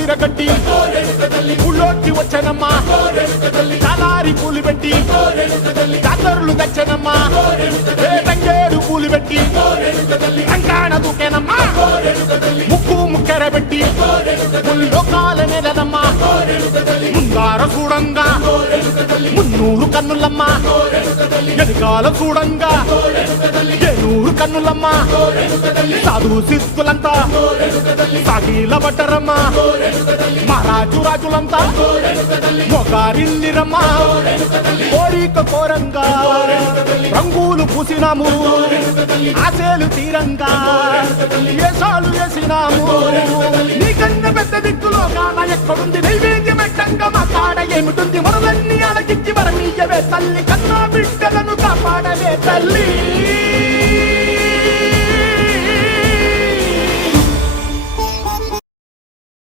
విరగట్టి ఊళ్ళోకి వచ్చనమ్మా చాలారి పూలు పెట్టి జాతరులు తెచ్చనమ్మా తంగేడు పూలు పెట్టి రంగాణ దూకేనమ్మా ముక్కు ముక్కెర పెట్టి ముల్లోకాల నెలనమ్మా ముందార చూడంగా మున్నూరు కన్నులమ్మా ఎనకాల చూడంగా ఏనూరు కన్నులమ్మా సాధు సిద్ధులంతా సాగిల పట్టరమ్మా మహారాజు రాజులంతా మొగారిల్లిరమ్మా కోరిక కోరంగా రంగులు పూసినాము ఆశలు తీరంగా ఏసాలు వేసినాము నీకన్నా పెద్ద దిక్కులో కాన ఎక్కడుంది నైవేద్యం పెట్టంగా మా కాడ ఏమిటుంది మనలన్నీ అలకించి మరమీయవే తల్లి